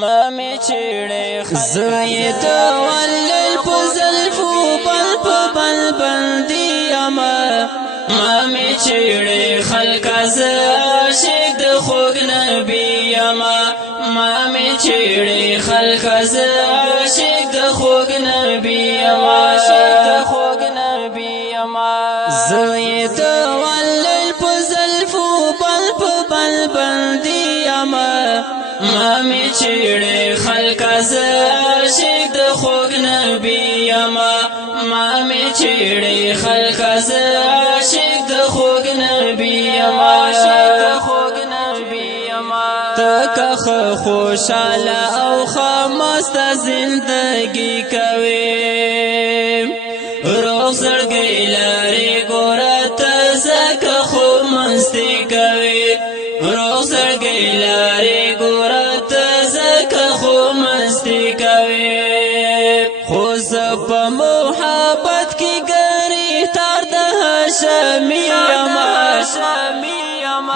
ما می چیڑے زید ولل پزلفو بل بندی ما می چیڑے خلق از عاشق د خوگ نبی ما می چیڑے خلق از عاشق د خوگ نبی زید ولل پزلفو بل بندی ما می چیڑے خلق از عاشق د خوگ نبی ما می چیڑے خلق از عاشق د خوگ نبی تک خوشاله او خمست زندگی کوي روح زړګی لري ګوره ته زکه خو مستی کوي روح زړګی لري ګوره ته زکه خو مستی کوي خو زه په محبت کې ګریختار د هاشمي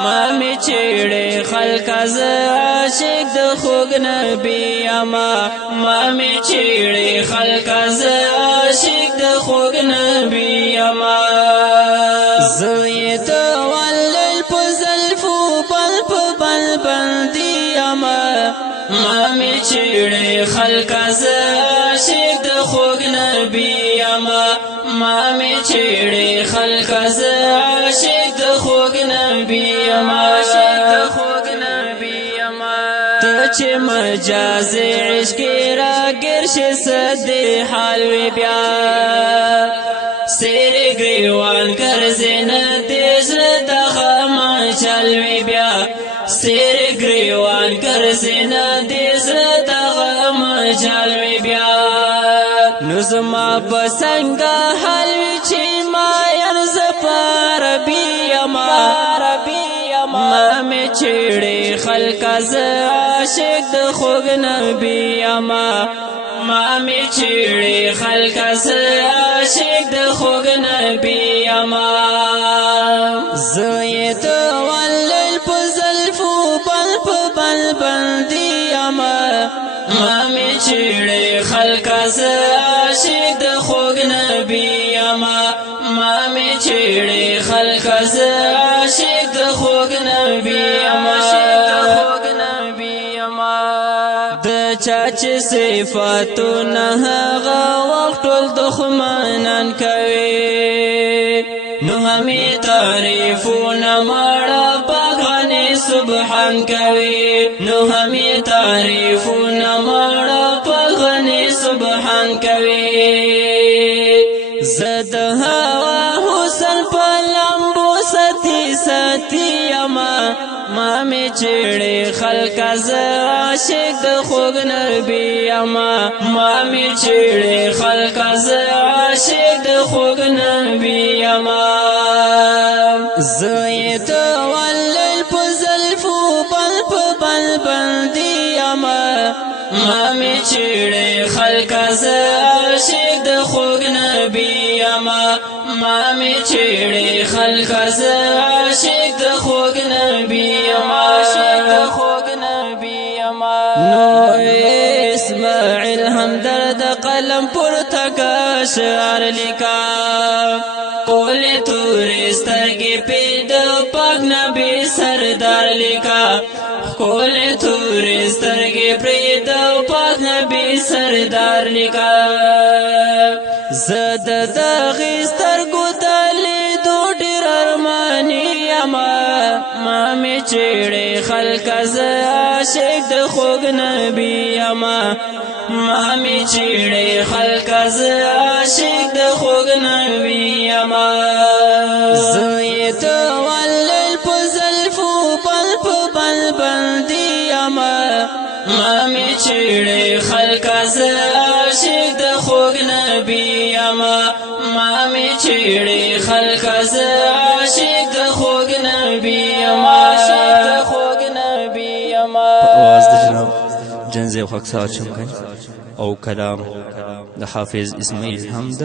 ما می چیڑے خلق از عاشق د خوگ نبی ما می چیڑے خلق از عاشق د خوگ نبی زید ولل پزلفو بل بندی ما می چیڑے خلق از عاشق د خوگ نبی ما می چیڑے خلق از عاشق د خوگ نبی تچ مجاز عشق را گرش صدی حالوی بیا سیر گریوان کرزین دیزر دخما چلوی بیا سیر گریوان کرزین دیزر دخما چلوی بیا نظما بسنگا حلوی چی ماین زپار ما می چیڑے خلق از عاشق د خوگ نبی ما می چیڑے خلق از عاشق د خوگ نبی زید ولل پزلفو بل بندی ما می چیڑے خلق از عاشق د خوگ نبی ما می چیڑے خلق از عاشق د خوگ نبی د چاچ صفاتو نه هغه وخت ټول دښمنان کوي نو همي تعریفونه مړه پاکانه سبحان کوي نو همي تعریفونه مړه پاکانه سبحان کوي زد هوا حسن پلمبو ستی ما می چیڑے خلق از عاشق د خوگ نبی ما می چیڑے خلق از عاشق د خوگ نبی زید ولل پزلفو بل بندی ما می چیڑے خلق از عاشق د خوگ نبی ما می چیڑے خلق از عاشق د خوگ نبی نو اسماعیل همدرد قلم پرتکا شعر لکا قول تورسترگی پید پاک نبی سردار لکا قول تورسترگی پید پاک نبی سردار لکا زد دغی سترگو دلی دو ډیر ارمانی ما می چیڑے خلق از عاشق د خوگ نبی ما می چیڑے خلق از عاشق د خوگ نبی زید ولل پزلفو بل بندی ما می چیڑے خلق از عاشق د خوگ نبی ما می چیڑے خلق از عاشق د خوگ نبی آواز د جناب جنزي وخاکسار شمکن او کلام د حافظ اسماعیل حمد